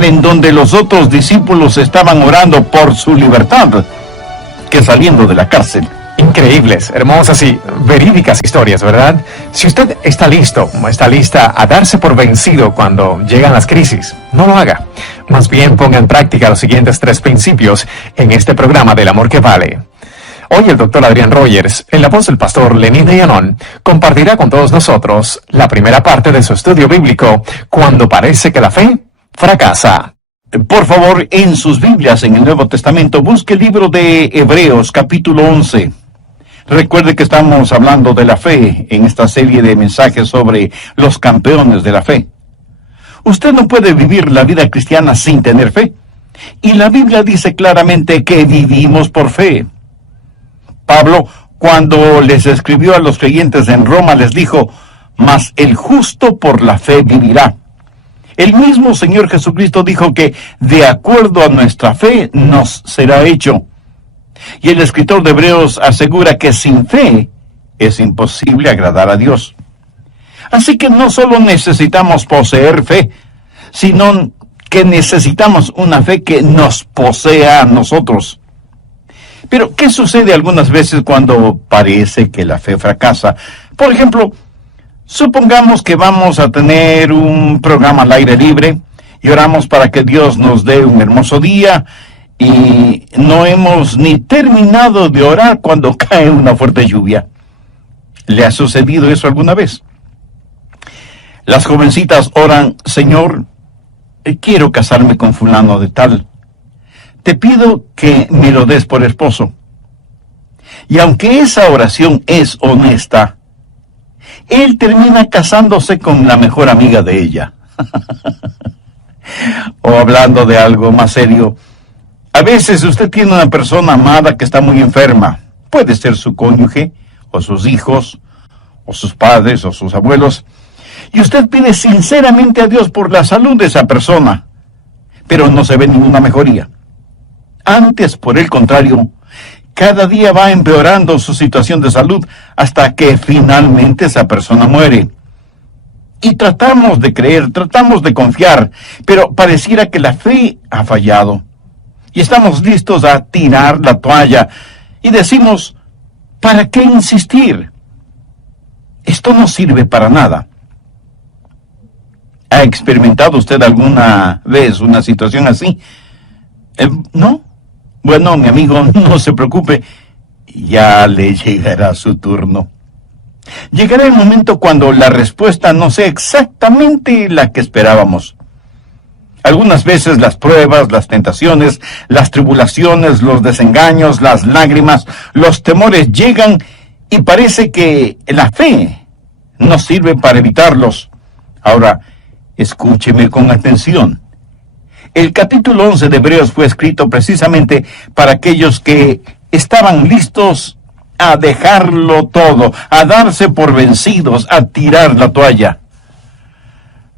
en donde los otros discípulos estaban orando por su libertad que saliendo de la cárcel. Increíbles, hermosas y verídicas historias, ¿verdad? Si usted está listo o está lista a darse por vencido cuando llegan las crisis, no lo haga. Más bien ponga en práctica los siguientes 3 principios en este programa del amor que vale. Hoy el doctor Adrián Rogers, en la voz del pastor Lenín de Llanón, compartirá con todos nosotros la primera parte de su estudio bíblico, Cuando parece que la fe fracasa. Por favor, en sus Biblias, en el Nuevo Testamento, busque el libro de Hebreos, capítulo 11. Recuerde que estamos hablando de la fe en esta serie de mensajes sobre los campeones de la fe. Usted no puede vivir la vida cristiana sin tener fe. Y la Biblia dice claramente que vivimos por fe. Pablo, cuando les escribió a los creyentes en Roma, les dijo, mas el justo por la fe vivirá. El mismo Señor Jesucristo dijo que de acuerdo a nuestra fe nos será hecho. Y el escritor de Hebreos asegura que sin fe es imposible agradar a Dios. Así que no solo necesitamos poseer fe, sino que necesitamos una fe que nos posea a nosotros. Pero, ¿qué sucede algunas veces cuando parece que la fe fracasa? Por ejemplo, supongamos que vamos a tener un programa al aire libre y oramos para que Dios nos dé un hermoso día y no hemos ni terminado de orar cuando cae una fuerte lluvia. ¿Le ha sucedido eso alguna vez? Las jovencitas oran, Señor, quiero casarme con fulano de tal. Te pido que me lo des por esposo. Y aunque esa oración es honesta, él termina casándose con la mejor amiga de ella. O hablando de algo más serio, a veces usted tiene una persona amada que está muy enferma. Puede ser su cónyuge, o sus hijos, o sus padres, o sus abuelos. Y usted pide sinceramente a Dios por la salud de esa persona, pero no se ve ninguna mejoría. Antes, por el contrario, cada día va empeorando su situación de salud hasta que finalmente esa persona muere. Y tratamos de creer, tratamos de confiar, pero pareciera que la fe ha fallado. Y estamos listos a tirar la toalla y decimos, ¿para qué insistir? Esto no sirve para nada. ¿Ha experimentado usted alguna vez una situación así? ¿No? Bueno, mi amigo, no se preocupe, ya le llegará su turno. Llegará el momento cuando la respuesta no sea exactamente la que esperábamos. Algunas veces las pruebas, las tentaciones, las tribulaciones, los desengaños, las lágrimas, los temores llegan y parece que la fe no sirve para evitarlos. Ahora, escúcheme con atención. El capítulo 11 de Hebreos fue escrito precisamente para aquellos que estaban listos a dejarlo todo, a darse por vencidos, a tirar la toalla.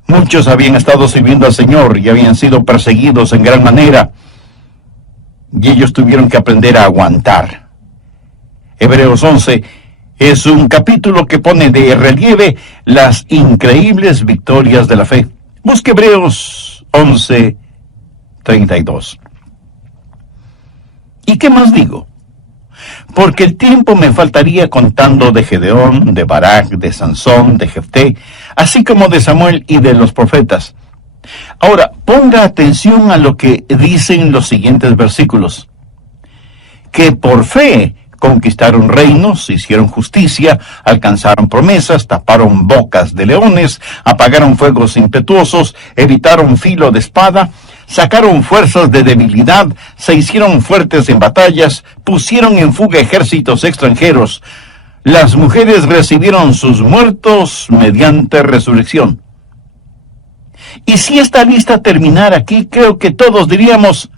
Muchos habían estado sirviendo al Señor y habían sido perseguidos en gran manera, y ellos tuvieron que aprender a aguantar. Hebreos 11 es un capítulo que pone de relieve las increíbles victorias de la fe. Busque Hebreos 11:32. ¿Y qué más digo? Porque el tiempo me faltaría contando de Gedeón, de Barak, de Sansón, de Jefté, así como de Samuel y de los profetas. Ahora, ponga atención a lo que dicen los siguientes versículos. Que por fe conquistaron reinos, hicieron justicia, alcanzaron promesas, taparon bocas de leones, apagaron fuegos impetuosos, evitaron filo de espada, sacaron fuerzas de debilidad, se hicieron fuertes en batallas, pusieron en fuga ejércitos extranjeros. Las mujeres recibieron sus muertos mediante resurrección. Y si esta lista terminara aquí, creo que todos diríamos,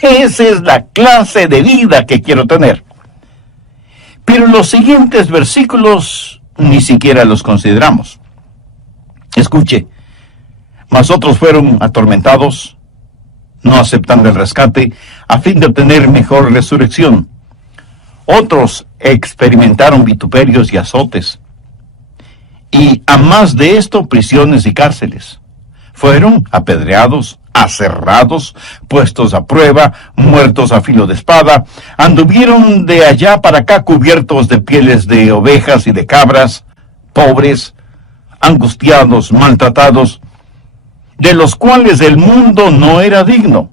esa es la clase de vida que quiero tener. Pero los siguientes versículos ni siquiera los consideramos. Escuche, mas otros fueron atormentados, no aceptando el rescate, a fin de obtener mejor resurrección. Otros experimentaron vituperios y azotes. Y a más de esto, prisiones y cárceles. Fueron apedreados, aserrados, puestos a prueba, muertos a filo de espada, anduvieron de allá para acá cubiertos de pieles de ovejas y de cabras, pobres, angustiados, maltratados, de los cuales el mundo no era digno,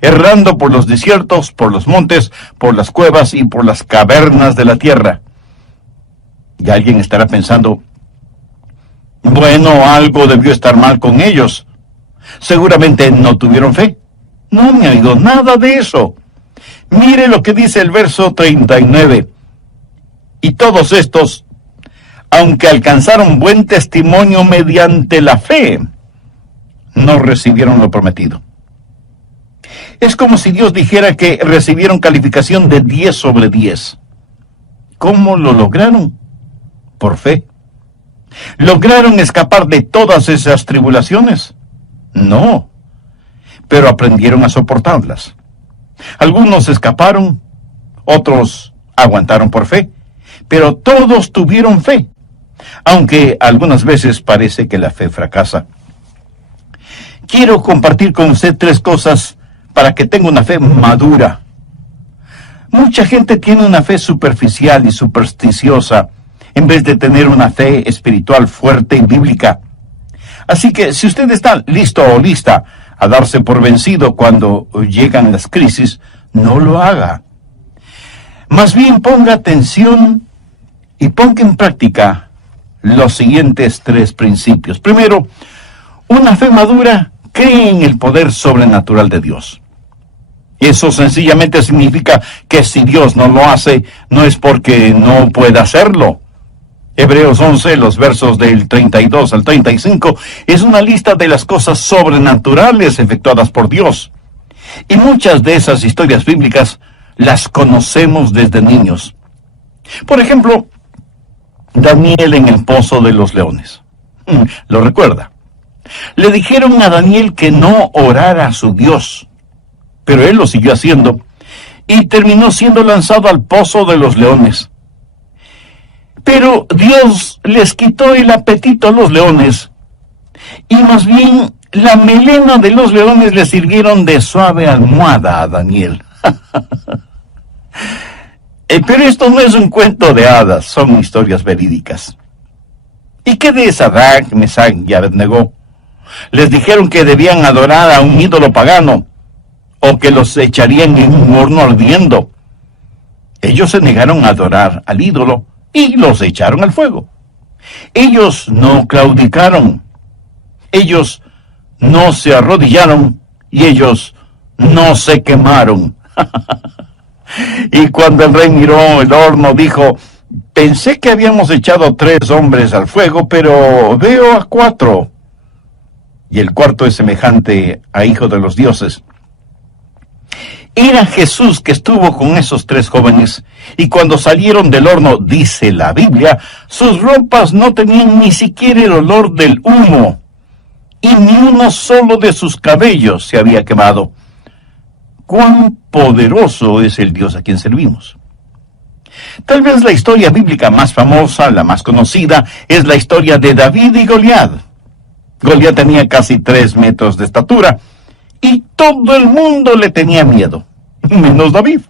errando por los desiertos, por los montes, por las cuevas y por las cavernas de la tierra. Y alguien estará pensando, bueno, algo debió estar mal con ellos. Seguramente no tuvieron fe. No, mi amigo, nada de eso. Mire lo que dice el verso 39. Y todos estos, aunque alcanzaron buen testimonio mediante la fe, no recibieron lo prometido. Es como si Dios dijera que recibieron calificación de 10 sobre 10. ¿Cómo lo lograron? Por fe. ¿Lograron escapar de todas esas tribulaciones? No, pero aprendieron a soportarlas. Algunos escaparon, otros aguantaron por fe, pero todos tuvieron fe, aunque algunas veces parece que la fe fracasa. Quiero compartir con usted 3 cosas para que tenga una fe madura. Mucha gente tiene una fe superficial y supersticiosa, en vez de tener una fe espiritual fuerte y bíblica. Así que si usted está listo o lista a darse por vencido cuando llegan las crisis, no lo haga. Más bien ponga atención y ponga en práctica los siguientes 3 principios. Primero, una fe madura cree en el poder sobrenatural de Dios. Eso sencillamente significa que si Dios no lo hace, no es porque no pueda hacerlo. Hebreos 11, los versos del 32 al 35, es una lista de las cosas sobrenaturales efectuadas por Dios. Y muchas de esas historias bíblicas las conocemos desde niños. Por ejemplo, Daniel en el pozo de los leones. ¿Lo recuerda? Le dijeron a Daniel que no orara a su Dios, pero él lo siguió haciendo y terminó siendo lanzado al pozo de los leones. Pero Dios les quitó el apetito a los leones, y más bien la melena de los leones le sirvieron de suave almohada a Daniel. Pero esto no es un cuento de hadas, son historias verídicas. ¿Y qué de Sadrach, Mesach y Abednego? Les dijeron que debían adorar a un ídolo pagano, o que los echarían en un horno ardiendo. Ellos se negaron a adorar al ídolo, y los echaron al fuego. Ellos no claudicaron, ellos no se arrodillaron, y ellos no se quemaron. Y cuando el rey miró el horno, dijo, pensé que habíamos echado 3 hombres al fuego, pero veo a 4. Y el cuarto es semejante a hijo de los dioses. Era Jesús que estuvo con esos 3 jóvenes, y cuando salieron del horno, dice la Biblia, sus ropas no tenían ni siquiera el olor del humo, y ni uno solo de sus cabellos se había quemado. ¡Cuán poderoso es el Dios a quien servimos! Tal vez la historia bíblica más famosa, la más conocida, es la historia de David y Goliat. Goliat tenía casi 3 metros de estatura, y todo el mundo le tenía miedo, menos David.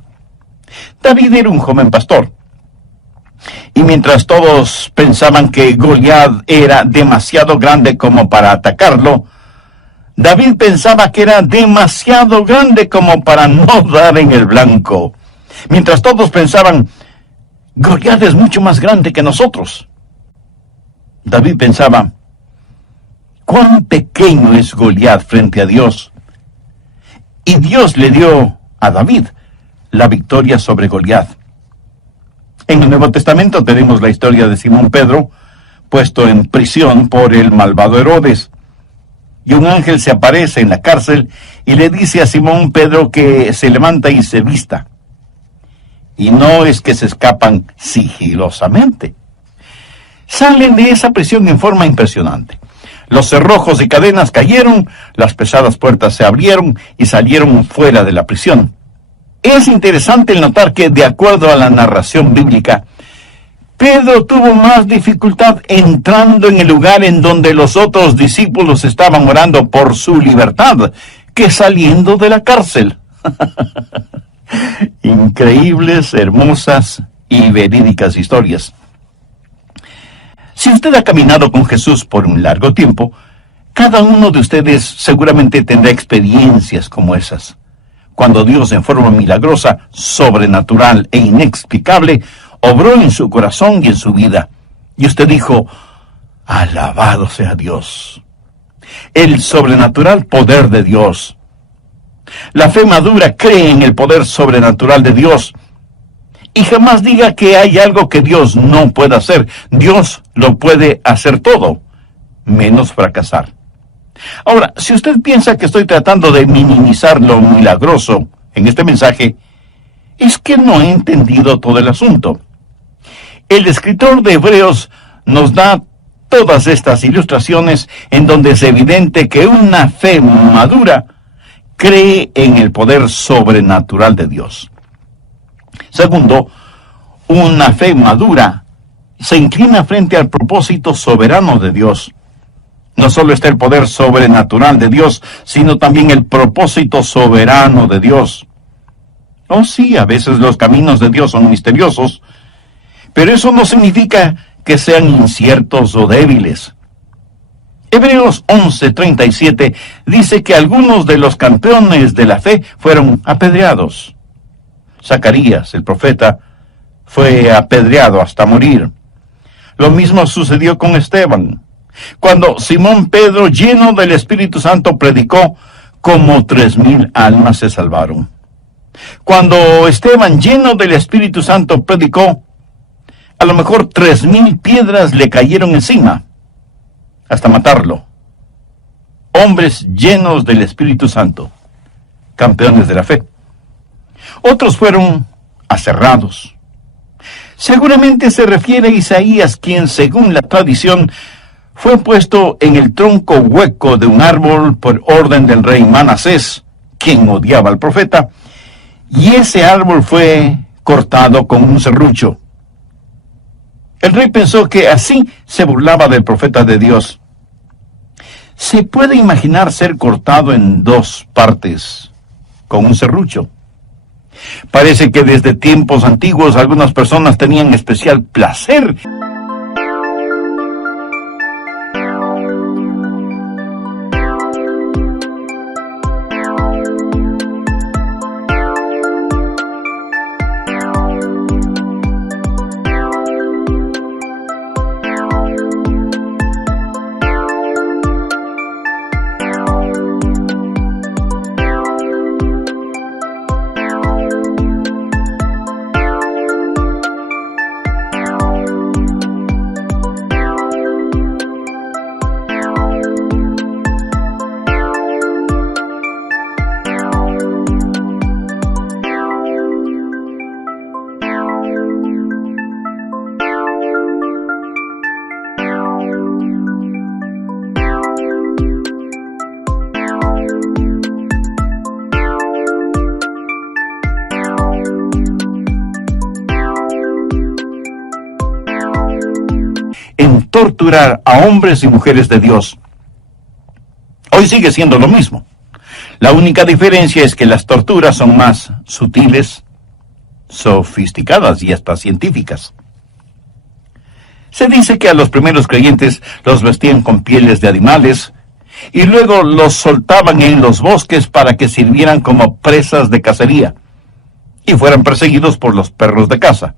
David era un joven pastor. Y mientras todos pensaban que Goliat era demasiado grande como para atacarlo, David pensaba que era demasiado grande como para no dar en el blanco. Mientras todos pensaban, Goliat es mucho más grande que nosotros, David pensaba, cuán pequeño es Goliat frente a Dios. Y Dios le dio a David la victoria sobre Goliat. En el Nuevo Testamento tenemos la historia de Simón Pedro, puesto en prisión por el malvado Herodes. Y un ángel se aparece en la cárcel y le dice a Simón Pedro que se levanta y se vista. Y no es que se escapan sigilosamente. Salen de esa prisión en forma impresionante. Los cerrojos y cadenas cayeron, las pesadas puertas se abrieron y salieron fuera de la prisión. Es interesante el notar que, de acuerdo a la narración bíblica, Pedro tuvo más dificultad entrando en el lugar en donde los otros discípulos estaban orando por su libertad que saliendo de la cárcel. Increíbles, hermosas y verídicas historias. Si usted ha caminado con Jesús por un largo tiempo, cada uno de ustedes seguramente tendrá experiencias como esas, cuando Dios en forma milagrosa, sobrenatural e inexplicable, obró en su corazón y en su vida. Y usted dijo, alabado sea Dios. El sobrenatural poder de Dios. La fe madura cree en el poder sobrenatural de Dios. Y jamás diga que hay algo que Dios no pueda hacer. Dios lo puede hacer todo, menos fracasar. Ahora, si usted piensa que estoy tratando de minimizar lo milagroso en este mensaje, es que no he entendido todo el asunto. El escritor de Hebreos nos da todas estas ilustraciones en donde es evidente que una fe madura cree en el poder sobrenatural de Dios. Segundo, una fe madura se inclina frente al propósito soberano de Dios. No solo está el poder sobrenatural de Dios, sino también el propósito soberano de Dios. Oh sí, a veces los caminos de Dios son misteriosos, pero eso no significa que sean inciertos o débiles. Hebreos 11:37 dice que algunos de los campeones de la fe fueron apedreados. Zacarías, el profeta, fue apedreado hasta morir. Lo mismo sucedió con Esteban. Cuando Simón Pedro, lleno del Espíritu Santo, predicó, como 3,000 almas se salvaron. Cuando Esteban, lleno del Espíritu Santo, predicó, a lo mejor 3,000 piedras le cayeron encima, hasta matarlo. Hombres llenos del Espíritu Santo, campeones de la fe. Otros fueron aserrados. Seguramente se refiere a Isaías, quien, según la tradición, fue puesto en el tronco hueco de un árbol por orden del rey Manasés, quien odiaba al profeta, y ese árbol fue cortado con un serrucho. El rey pensó que así se burlaba del profeta de Dios. ¿Se puede imaginar ser cortado en 2 partes con un serrucho? Parece que desde tiempos antiguos algunas personas tenían especial placer en torturar a hombres y mujeres de Dios. Hoy sigue siendo lo mismo. La única diferencia es que las torturas son más sutiles, sofisticadas y hasta científicas. Se dice que a los primeros creyentes los vestían con pieles de animales y luego los soltaban en los bosques para que sirvieran como presas de cacería y fueran perseguidos por los perros de caza.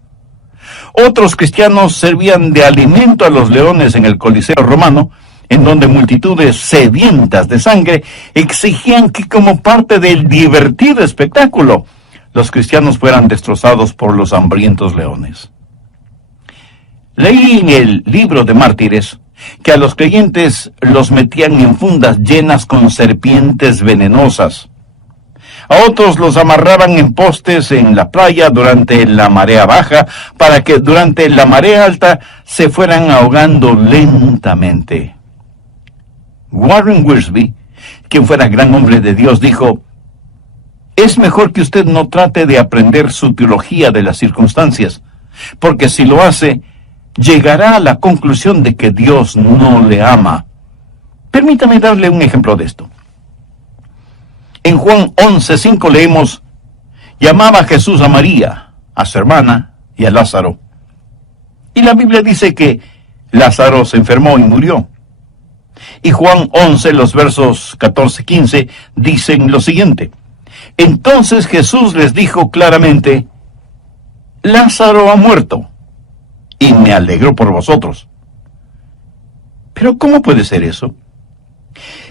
Otros cristianos servían de alimento a los leones en el Coliseo romano, en donde multitudes sedientas de sangre exigían que, como parte del divertido espectáculo, los cristianos fueran destrozados por los hambrientos leones. Leí en el libro de Mártires que a los creyentes los metían en fundas llenas con serpientes venenosas. A otros los amarraban en postes en la playa durante la marea baja, para que durante la marea alta se fueran ahogando lentamente. Warren Wiersbe, quien fuera gran hombre de Dios, dijo: es mejor que usted no trate de aprender su teología de las circunstancias, porque si lo hace, llegará a la conclusión de que Dios no le ama. Permítame darle un ejemplo de esto. En Juan 11:5 leemos: llamaba a Jesús a María, a su hermana y a Lázaro. Y la Biblia dice que Lázaro se enfermó y murió. Y Juan 11, los versos 14-15, dicen lo siguiente: entonces Jesús les dijo claramente: Lázaro ha muerto, y me alegro por vosotros. Pero ¿cómo puede ser eso?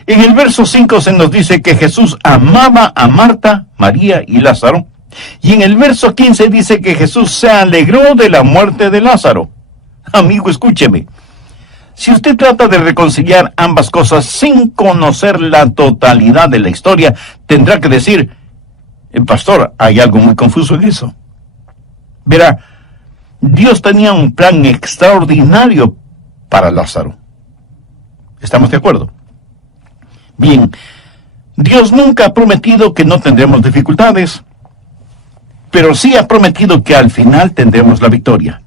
En el verso 5 se nos dice que Jesús amaba a Marta, María y Lázaro. Y en el verso 15 dice que Jesús se alegró de la muerte de Lázaro. Amigo, escúcheme. Si usted trata de reconciliar ambas cosas sin conocer la totalidad de la historia, tendrá que decir: pastor, hay algo muy confuso en eso. Verá, Dios tenía un plan extraordinario para Lázaro. ¿Estamos de acuerdo? Bien, Dios nunca ha prometido que no tendremos dificultades, pero sí ha prometido que al final tendremos la victoria.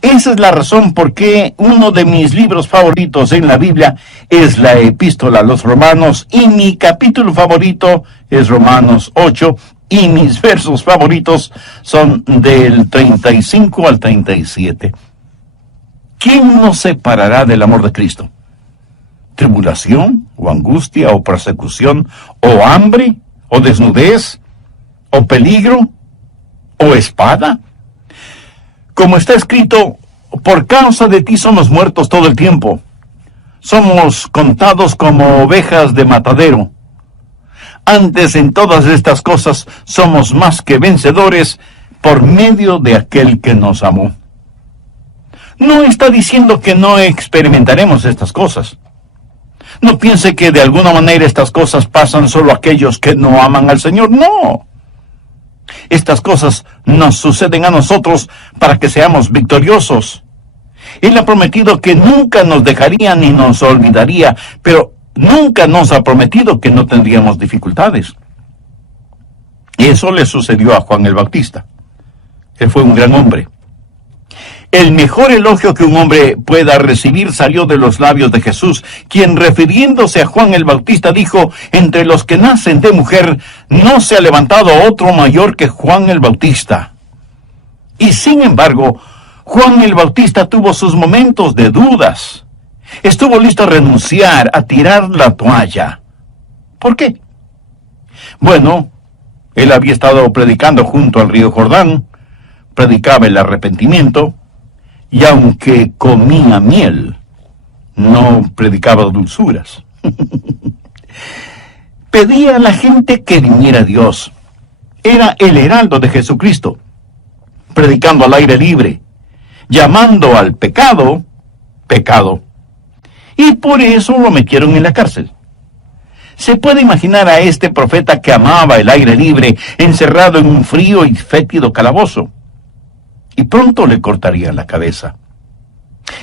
Esa es la razón por qué uno de mis libros favoritos en la Biblia es la Epístola a los Romanos, y mi capítulo favorito es Romanos 8, y mis versos favoritos son del 35 al 37. ¿Quién nos separará del amor de Cristo? ¿Tribulación, o angustia, o persecución, o hambre, o desnudez, o peligro, o espada? Como está escrito: por causa de ti somos muertos todo el tiempo. Somos contados como ovejas de matadero. Antes, en todas estas cosas somos más que vencedores por medio de aquel que nos amó. No está diciendo que no experimentaremos estas cosas. No piense que de alguna manera estas cosas pasan solo a aquellos que no aman al Señor. No. Estas cosas nos suceden a nosotros para que seamos victoriosos. Él ha prometido que nunca nos dejaría ni nos olvidaría, pero nunca nos ha prometido que no tendríamos dificultades. Y eso le sucedió a Juan el Bautista. Él fue un gran hombre. El mejor elogio que un hombre pueda recibir salió de los labios de Jesús, quien, refiriéndose a Juan el Bautista, dijo: entre los que nacen de mujer no se ha levantado otro mayor que Juan el Bautista. Y sin embargo, Juan el Bautista tuvo sus momentos de dudas. Estuvo listo a renunciar, a tirar la toalla. ¿Por qué? Bueno, él había estado predicando junto al río Jordán, predicaba el arrepentimiento, y aunque comía miel, no predicaba dulzuras. Pedía a la gente que viniera a Dios. Era el heraldo de Jesucristo, predicando al aire libre, llamando al pecado, pecado. Y por eso lo metieron en la cárcel. Se puede imaginar a este profeta que amaba el aire libre, encerrado en un frío y fétido calabozo. Y pronto le cortarían la cabeza.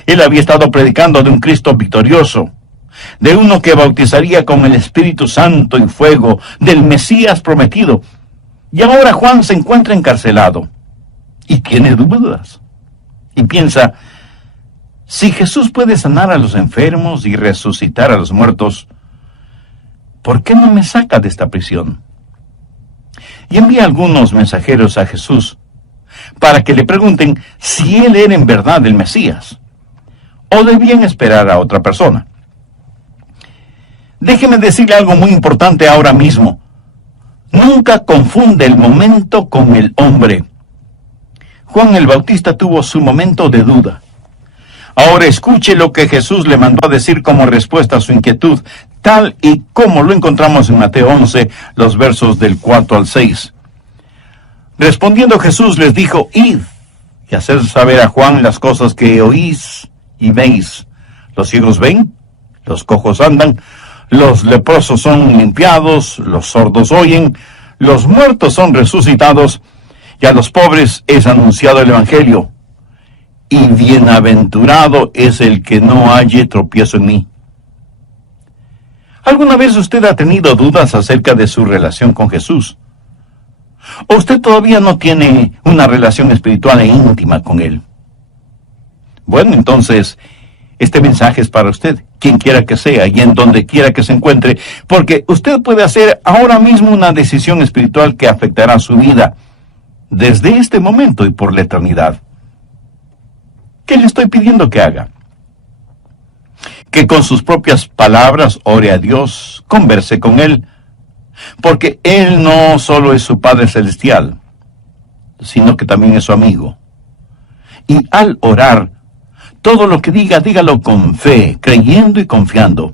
Él había estado predicando de un Cristo victorioso, de uno que bautizaría con el Espíritu Santo y fuego, del Mesías prometido. Y ahora Juan se encuentra encarcelado y tiene dudas. Y piensa: si Jesús puede sanar a los enfermos y resucitar a los muertos, ¿por qué no me saca de esta prisión? Y envía algunos mensajeros a Jesús para que le pregunten si él era en verdad el Mesías, o debían esperar a otra persona. Déjeme decirle algo muy importante ahora mismo. Nunca confunde el momento con el hombre. Juan el Bautista tuvo su momento de duda. Ahora escuche lo que Jesús le mandó a decir como respuesta a su inquietud, tal y como lo encontramos en Mateo 11, los versos del 4 al 6. Respondiendo Jesús les dijo: id y haced saber a Juan las cosas que oís y veis. Los ciegos ven, los cojos andan, los leprosos son limpiados, los sordos oyen, los muertos son resucitados, y a los pobres es anunciado el Evangelio. Y bienaventurado es el que no halle tropiezo en mí. ¿Alguna vez usted ha tenido dudas acerca de su relación con Jesús? ¿O usted todavía no tiene una relación espiritual e íntima con Él? Bueno, entonces, este mensaje es para usted, quien quiera que sea y en donde quiera que se encuentre, porque usted puede hacer ahora mismo una decisión espiritual que afectará su vida desde este momento y por la eternidad. ¿Qué le estoy pidiendo que haga? Que con sus propias palabras ore a Dios, converse con Él, porque Él no solo es su Padre Celestial, sino que también es su amigo. Y al orar, todo lo que diga, dígalo con fe, creyendo y confiando.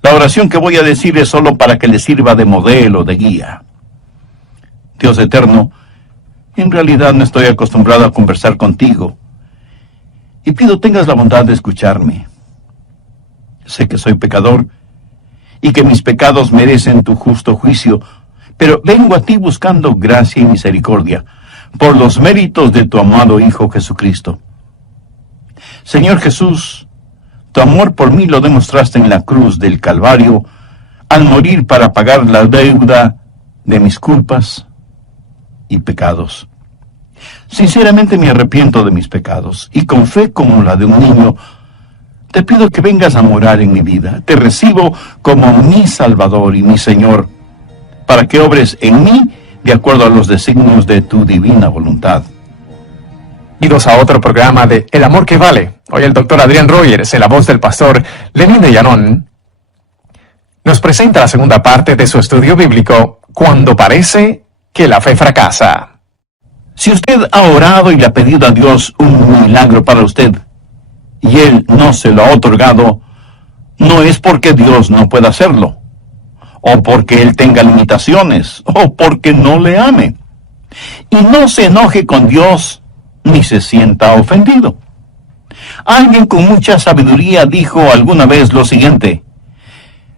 La oración que voy a decir es solo para que le sirva de modelo, de guía. Dios eterno, en realidad no estoy acostumbrado a conversar contigo, y pido tengas la bondad de escucharme. Sé que soy pecador, y que mis pecados merecen tu justo juicio, pero vengo a ti buscando gracia y misericordia, por los méritos de tu amado Hijo Jesucristo. Señor Jesús, tu amor por mí lo demostraste en la cruz del Calvario, al morir para pagar la deuda de mis culpas y pecados. Sinceramente me arrepiento de mis pecados, y con fe como la de un niño, te pido que vengas a morar en mi vida. Te recibo como mi Salvador y mi Señor, para que obres en mí de acuerdo a los designios de tu divina voluntad. Bienvenidos a otro programa de El Amor que Vale. Hoy el doctor Adrián Rogers, en la voz del pastor Lenín de Llanón, nos presenta la segunda parte de su estudio bíblico, Cuando parece que la fe fracasa. Si usted ha orado y le ha pedido a Dios un milagro para usted, y Él no se lo ha otorgado, no es porque Dios no pueda hacerlo, o porque Él tenga limitaciones, o porque no le ame. Y no se enoje con Dios, ni se sienta ofendido. Alguien con mucha sabiduría dijo alguna vez lo siguiente: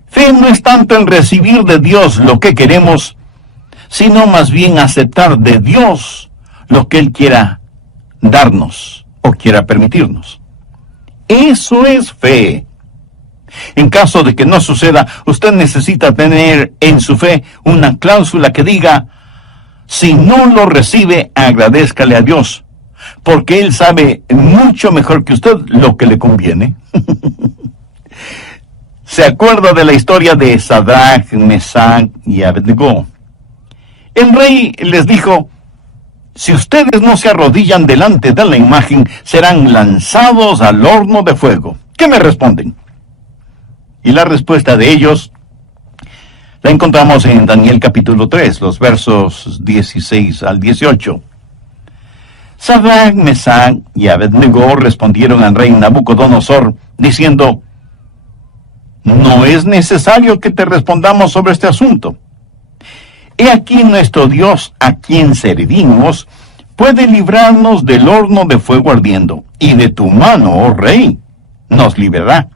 fe no es tanto en recibir de Dios lo que queremos, sino más bien aceptar de Dios lo que Él quiera darnos o quiera permitirnos. Eso es fe. En caso de que no suceda, usted necesita tener en su fe una cláusula que diga: si no lo recibe, agradézcale a Dios, porque Él sabe mucho mejor que usted lo que le conviene. ¿Se acuerda de la historia de Sadrach, Mesach y Abednego? El rey les dijo: si ustedes no se arrodillan delante de la imagen, serán lanzados al horno de fuego. ¿Qué me responden? Y la respuesta de ellos la encontramos en Daniel capítulo 3, los versos 16 al 18. Sadrach, Mesach y Abednego respondieron al rey Nabucodonosor, diciendo: no es necesario que te respondamos sobre este asunto. He aquí nuestro Dios, a quien servimos, puede librarnos del horno de fuego ardiendo, y de tu mano, oh rey, nos librará.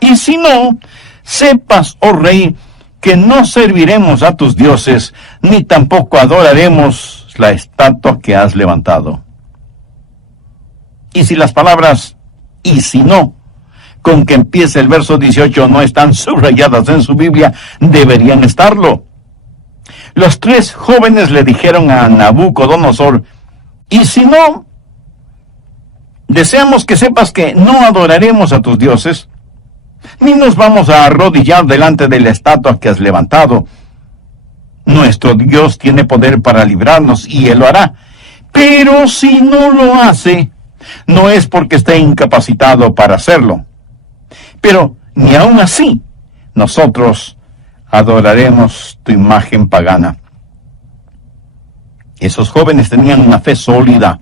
Y si no, sepas, oh rey, que no serviremos a tus dioses, ni tampoco adoraremos la estatua que has levantado. Y si las palabras "y si no", con que empieza el verso 18, no están subrayadas en su Biblia, deberían estarlo. Los tres jóvenes le dijeron a Nabucodonosor: y si no, deseamos que sepas que no adoraremos a tus dioses, ni nos vamos a arrodillar delante de la estatua que has levantado. Nuestro Dios tiene poder para librarnos, y Él lo hará. Pero si no lo hace, no es porque esté incapacitado para hacerlo. Pero ni aun así, nosotros adoraremos tu imagen pagana. Esos jóvenes tenían una fe sólida.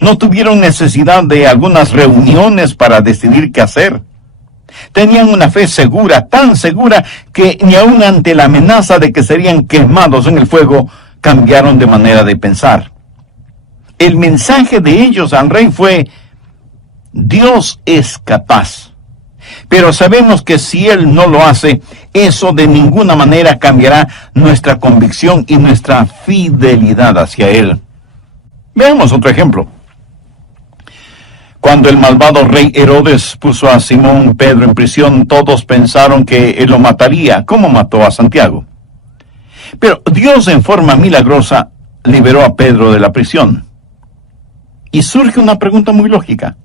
No tuvieron necesidad de algunas reuniones para decidir qué hacer. Tenían una fe segura, tan segura, que ni aun ante la amenaza de que serían quemados en el fuego, cambiaron de manera de pensar. El mensaje de ellos al rey fue: Dios es capaz. Pero sabemos que si Él no lo hace, eso de ninguna manera cambiará nuestra convicción y nuestra fidelidad hacia Él. Veamos otro ejemplo. Cuando el malvado rey Herodes puso a Simón Pedro en prisión, todos pensaron que él lo mataría, como mató a Santiago. Pero Dios, en forma milagrosa, liberó a Pedro de la prisión. Y surge una pregunta muy lógica.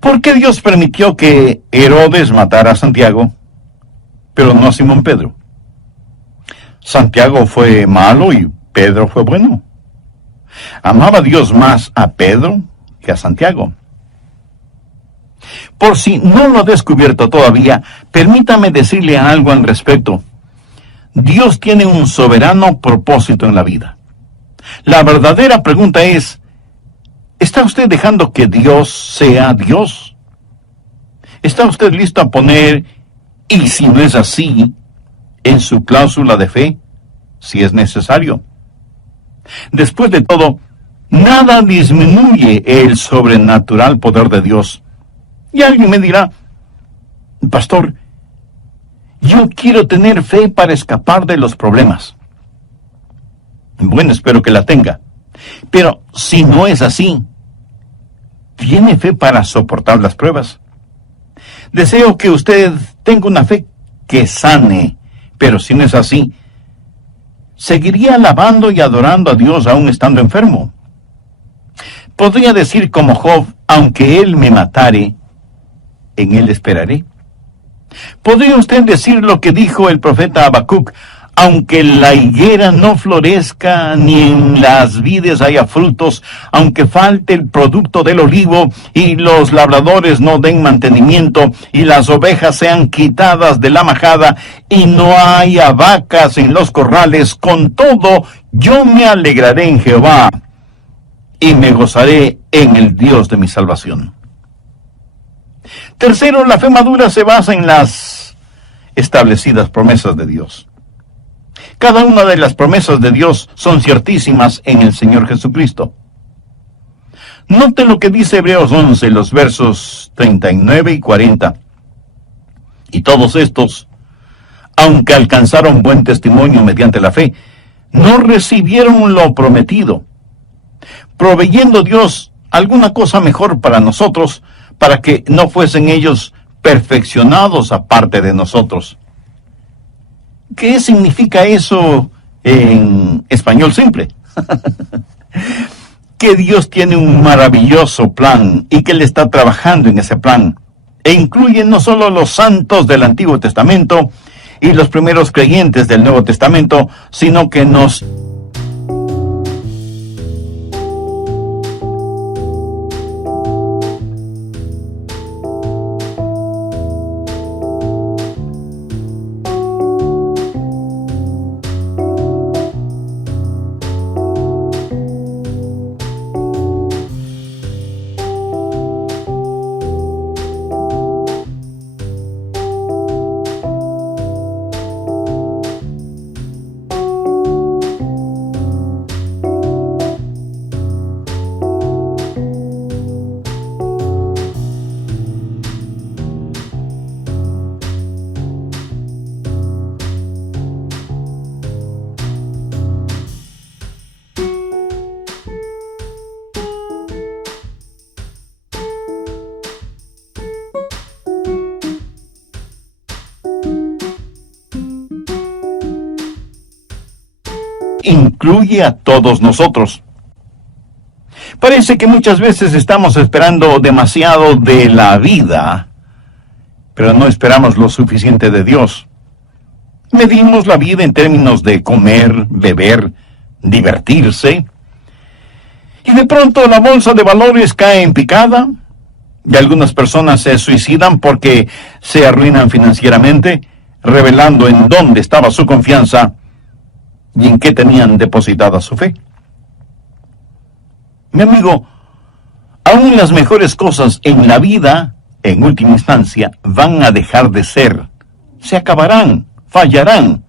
¿Por qué Dios permitió que Herodes matara a Santiago, pero no a Simón Pedro? Santiago fue malo y Pedro fue bueno. ¿Amaba Dios más a Pedro que a Santiago? Por si no lo ha descubierto todavía, permítame decirle algo al respecto. Dios tiene un soberano propósito en la vida. La verdadera pregunta es, ¿está usted dejando que Dios sea Dios? ¿Está usted listo a poner, y si no es así, en su cláusula de fe, si es necesario? Después de todo, nada disminuye el sobrenatural poder de Dios. Y alguien me dirá, pastor, yo quiero tener fe para escapar de los problemas. Bueno, espero que la tenga. Pero si no es así, ¿tiene fe para soportar las pruebas? Deseo que usted tenga una fe que sane, pero si no es así, ¿seguiría alabando y adorando a Dios aún estando enfermo? Podría decir como Job, aunque Él me matare, en Él esperaré. ¿Podría usted decir lo que dijo el profeta Habacuc? Aunque la higuera no florezca, ni en las vides haya frutos, aunque falte el producto del olivo, y los labradores no den mantenimiento, y las ovejas sean quitadas de la majada, y no haya vacas en los corrales, con todo yo me alegraré en Jehová, y me gozaré en el Dios de mi salvación. Tercero, la fe madura se basa en las establecidas promesas de Dios. Cada una de las promesas de Dios son ciertísimas en el Señor Jesucristo. Note lo que dice Hebreos 11, los versos 39 y 40. Y todos estos, aunque alcanzaron buen testimonio mediante la fe, no recibieron lo prometido, proveyendo Dios alguna cosa mejor para nosotros, para que no fuesen ellos perfeccionados aparte de nosotros. ¿Qué significa eso en español simple? Que Dios tiene un maravilloso plan y que Él está trabajando en ese plan. E incluye no solo los santos del Antiguo Testamento y los primeros creyentes del Nuevo Testamento, sino que nos incluye a todos nosotros. Parece que muchas veces estamos esperando demasiado de la vida, pero no esperamos lo suficiente de Dios. Medimos la vida en términos de comer, beber, divertirse, y de pronto la bolsa de valores cae en picada, y algunas personas se suicidan porque se arruinan financieramente, revelando en dónde estaba su confianza y en qué tenían depositada su fe. Mi amigo, aún las mejores cosas en la vida, en última instancia, van a dejar de ser. Se acabarán, fallarán,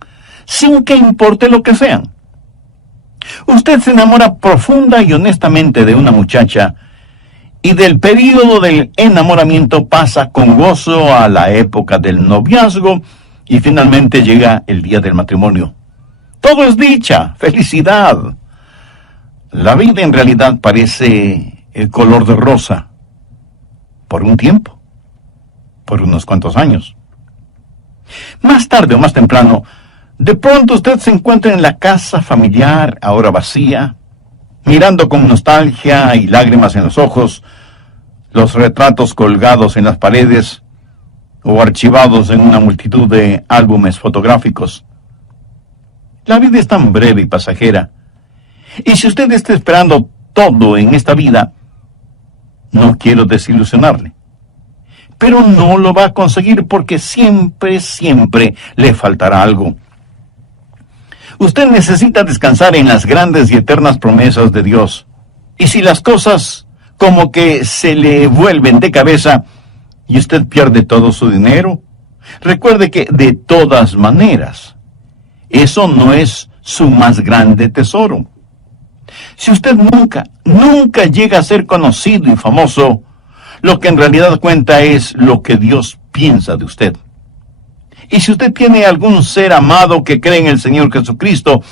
sin que importe lo que sean. Usted se enamora profunda y honestamente de una muchacha, y del período del enamoramiento pasa con gozo a la época del noviazgo, y finalmente llega el día del matrimonio. Todo es dicha, felicidad. La vida en realidad parece el color de rosa, por un tiempo, por unos cuantos años. Más tarde o más temprano, de pronto usted se encuentra en la casa familiar, ahora vacía, mirando con nostalgia y lágrimas en los ojos los retratos colgados en las paredes o archivados en una multitud de álbumes fotográficos. La vida es tan breve y pasajera, y si usted está esperando todo en esta vida, no quiero desilusionarle, pero no lo va a conseguir porque siempre le faltará algo. Usted necesita descansar en las grandes y eternas promesas de Dios. Y si las cosas como que se le vuelven de cabeza y usted pierde todo su dinero, recuerde que de todas maneras, eso no es su más grande tesoro. Si usted nunca llega a ser conocido y famoso, lo que en realidad cuenta es lo que Dios piensa de usted. Y si usted tiene algún ser amado que cree en el Señor Jesucristo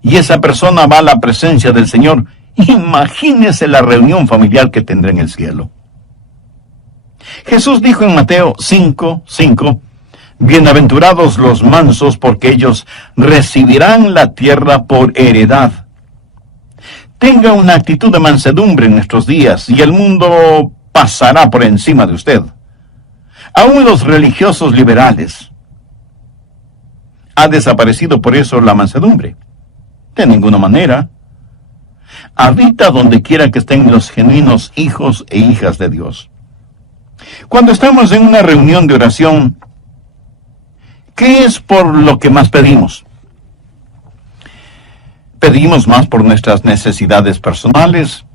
y esa persona va a la presencia del Señor, imagínese la reunión familiar que tendrá en el cielo. Jesús dijo en Mateo 5:5, bienaventurados los mansos, porque ellos recibirán la tierra por heredad. Tenga una actitud de mansedumbre en nuestros días y el mundo pasará por encima de usted. Aún los religiosos liberales. ¿Ha desaparecido por eso la mansedumbre? De ninguna manera. Habita donde quiera que estén los genuinos hijos e hijas de Dios. Cuando estamos en una reunión de oración, ¿qué es por lo que más pedimos? Pedimos más por nuestras necesidades personales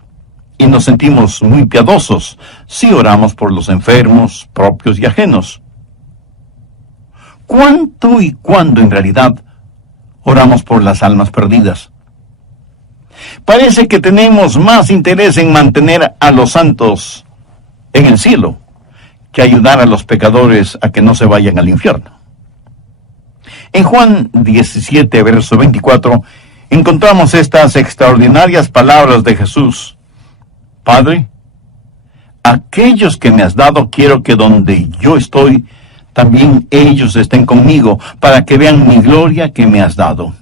y nos sentimos muy piadosos si oramos por los enfermos, propios y ajenos. ¿Cuánto y cuándo en realidad oramos por las almas perdidas? Parece que tenemos más interés en mantener a los santos en el cielo que ayudar a los pecadores a que no se vayan al infierno. En Juan 17, verso 24, encontramos estas extraordinarias palabras de Jesús. Padre, aquellos que me has dado quiero que donde yo estoy, también ellos estén conmigo, para que vean mi gloria que me has dado.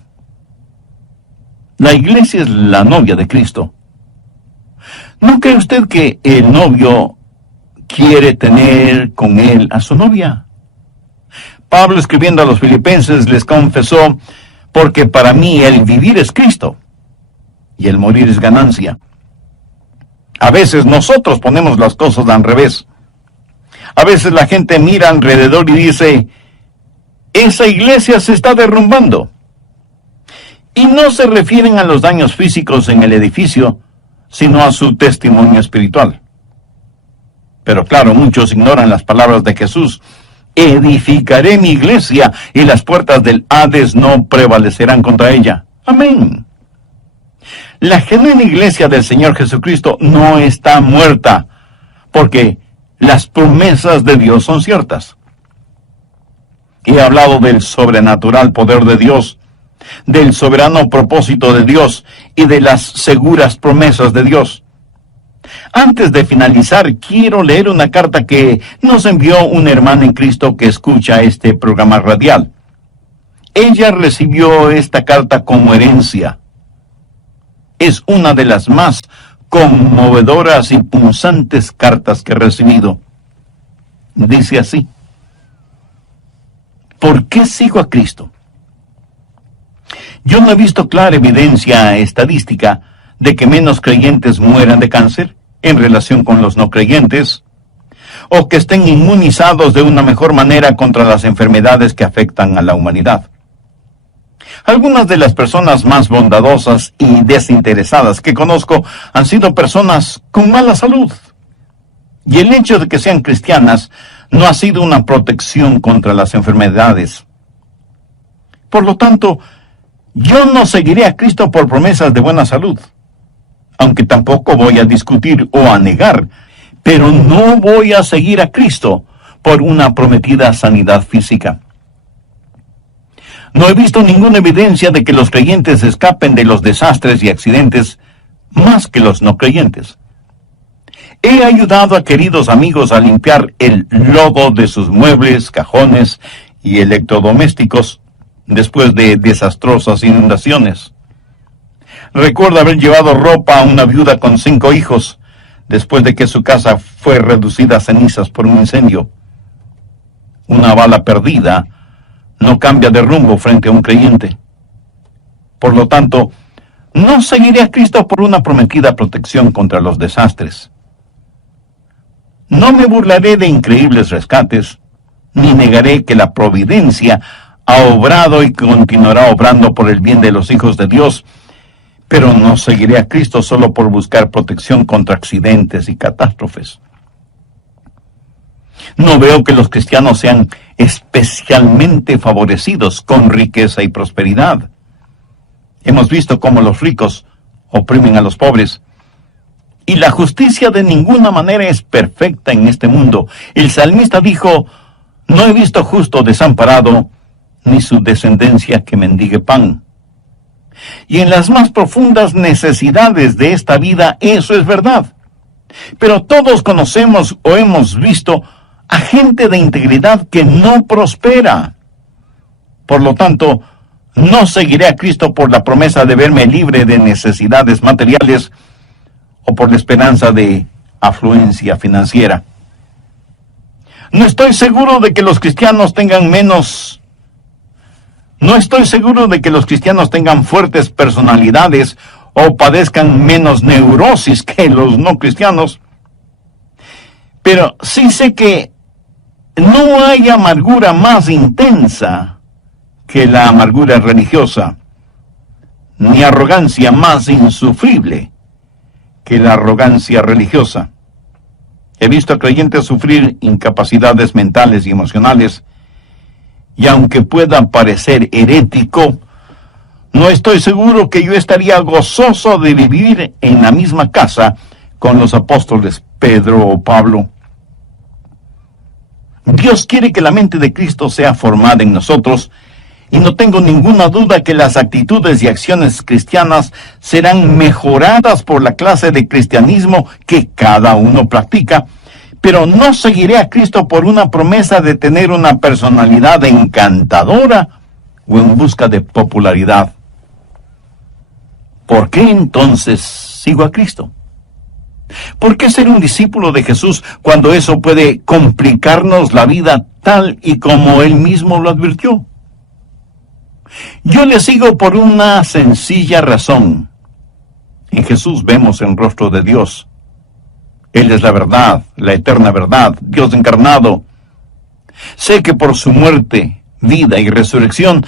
La iglesia es la novia de Cristo. ¿No cree usted que el novio quiere tener con él a su novia? Pablo, escribiendo a los filipenses, les confesó, porque para mí el vivir es Cristo y el morir es ganancia. A veces nosotros ponemos las cosas al revés. A veces la gente mira alrededor y dice, esa iglesia se está derrumbando. Y no se refieren a los daños físicos en el edificio, sino a su testimonio espiritual. Pero claro, muchos ignoran las palabras de Jesús. Edificaré mi iglesia y las puertas del Hades no prevalecerán contra ella. Amén. La genuina iglesia del Señor Jesucristo no está muerta, porque las promesas de Dios son ciertas. He hablado del sobrenatural poder de Dios, del soberano propósito de Dios y de las seguras promesas de Dios. Antes de finalizar, quiero leer una carta que nos envió una hermana en Cristo que escucha este programa radial. Ella recibió esta carta como herencia. Es una de las más conmovedoras y punzantes cartas que he recibido. Dice así: ¿por qué sigo a Cristo? Yo no he visto clara evidencia estadística de que menos creyentes mueran de cáncer en relación con los no creyentes, o que estén inmunizados de una mejor manera contra las enfermedades que afectan a la humanidad. Algunas de las personas más bondadosas y desinteresadas que conozco han sido personas con mala salud. Y el hecho de que sean cristianas no ha sido una protección contra las enfermedades. Por lo tanto, yo no seguiré a Cristo por promesas de buena salud, aunque tampoco voy a discutir o a negar, pero no voy a seguir a Cristo por una prometida sanidad física. No he visto ninguna evidencia de que los creyentes escapen de los desastres y accidentes más que los no creyentes. He ayudado a queridos amigos a limpiar el lodo de sus muebles, cajones y electrodomésticos después de desastrosas inundaciones. Recuerdo haber llevado ropa a una viuda con 5 hijos, después de que su casa fue reducida a cenizas por un incendio. Una bala perdida no cambia de rumbo frente a un creyente. Por lo tanto, no seguiré a Cristo por una prometida protección contra los desastres. No me burlaré de increíbles rescates, ni negaré que la providencia ha obrado y continuará obrando por el bien de los hijos de Dios, pero no seguiré a Cristo solo por buscar protección contra accidentes y catástrofes. No veo que los cristianos sean especialmente favorecidos con riqueza y prosperidad. Hemos visto cómo los ricos oprimen a los pobres, y la justicia de ninguna manera es perfecta en este mundo. El salmista dijo: no he visto justo desamparado, ni su descendencia que mendigue pan. Y en las más profundas necesidades de esta vida eso es verdad. Pero todos conocemos o hemos visto a gente de integridad que no prospera. Por lo tanto, no seguiré a Cristo por la promesa de verme libre de necesidades materiales o por la esperanza de afluencia financiera. No estoy seguro de que los cristianos tengan fuertes personalidades o padezcan menos neurosis que los no cristianos. Pero sí sé que no hay amargura más intensa que la amargura religiosa, ni arrogancia más insufrible que la arrogancia religiosa. He visto a creyentes sufrir incapacidades mentales y emocionales, y aunque pueda parecer herético, no estoy seguro que yo estaría gozoso de vivir en la misma casa con los apóstoles Pedro o Pablo. Dios quiere que la mente de Cristo sea formada en nosotros, y no tengo ninguna duda que las actitudes y acciones cristianas serán mejoradas por la clase de cristianismo que cada uno practica, pero no seguiré a Cristo por una promesa de tener una personalidad encantadora o en busca de popularidad. ¿Por qué entonces sigo a Cristo? ¿Por qué ser un discípulo de Jesús cuando eso puede complicarnos la vida tal y como Él mismo lo advirtió? Yo le sigo por una sencilla razón. En Jesús vemos el rostro de Dios. Él es la verdad, la eterna verdad, Dios encarnado. Sé que por su muerte, vida y resurrección,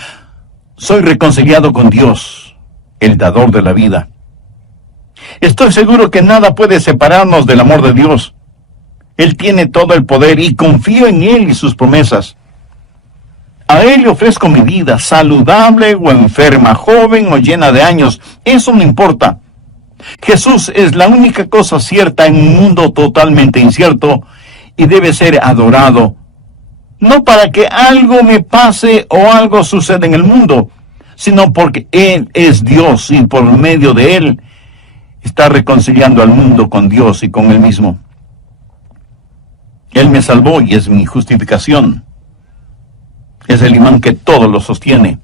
soy reconciliado con Dios, el dador de la vida. Estoy seguro que nada puede separarnos del amor de Dios. Él tiene todo el poder y confío en Él y sus promesas. A Él le ofrezco mi vida, saludable o enferma, joven o llena de años. Eso no importa. Jesús es la única cosa cierta en un mundo totalmente incierto y debe ser adorado. No para que algo me pase o algo suceda en el mundo, sino porque Él es Dios y por medio de Él está reconciliando al mundo con Dios y con Él mismo. Él me salvó y es mi justificación. Es el imán que todo lo sostiene.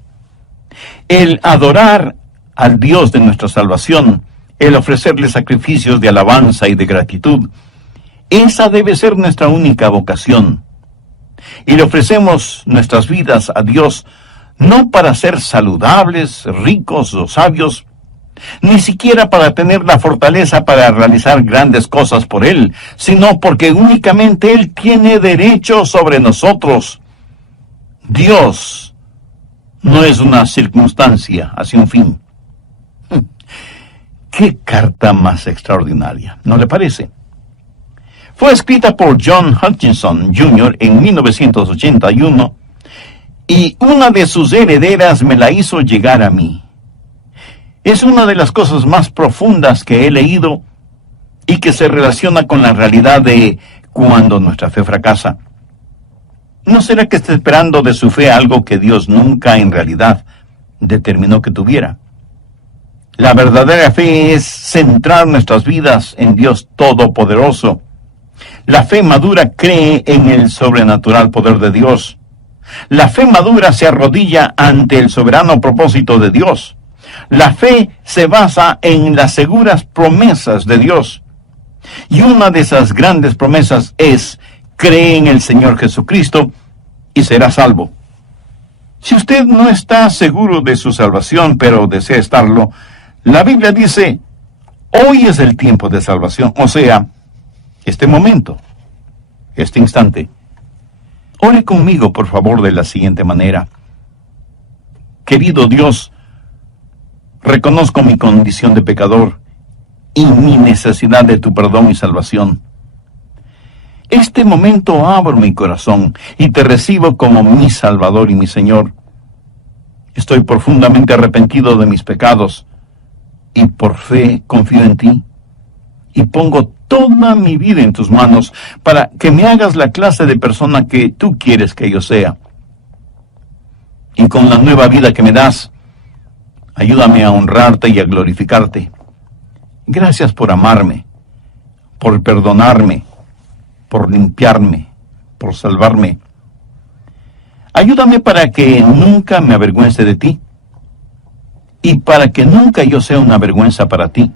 El adorar al Dios de nuestra salvación, el ofrecerle sacrificios de alabanza y de gratitud, esa debe ser nuestra única vocación. Y le ofrecemos nuestras vidas a Dios no para ser saludables, ricos o sabios, ni siquiera para tener la fortaleza para realizar grandes cosas por Él, sino porque únicamente Él tiene derecho sobre nosotros. Dios no es una circunstancia hacia un fin. ¡Qué carta más extraordinaria! ¿No le parece? Fue escrita por John Hutchinson Jr. en 1981 y una de sus herederas me la hizo llegar a mí. Es una de las cosas más profundas que he leído y que se relaciona con la realidad de cuando nuestra fe fracasa. ¿No será que está esperando de su fe algo que Dios nunca en realidad determinó que tuviera? La verdadera fe es centrar nuestras vidas en Dios Todopoderoso. La fe madura cree en el sobrenatural poder de Dios. La fe madura se arrodilla ante el soberano propósito de Dios. La fe se basa en las seguras promesas de Dios. Y una de esas grandes promesas es: cree en el Señor Jesucristo y será salvo. Si usted no está seguro de su salvación, pero desea estarlo, la Biblia dice: hoy es el tiempo de salvación, o sea, este momento, este instante. Ore conmigo, por favor, de la siguiente manera. Querido Dios, reconozco mi condición de pecador y mi necesidad de tu perdón y salvación. Este momento abro mi corazón y te recibo como mi Salvador y mi Señor. Estoy profundamente arrepentido de mis pecados y por fe confío en ti. Y pongo toda mi vida en tus manos para que me hagas la clase de persona que tú quieres que yo sea. Y con la nueva vida que me das, ayúdame a honrarte y a glorificarte. Gracias por amarme, por perdonarme, por limpiarme, por salvarme. Ayúdame para que nunca me avergüence de ti y para que nunca yo sea una vergüenza para ti,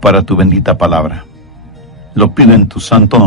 para tu bendita palabra. Lo pido en tu santo nombre.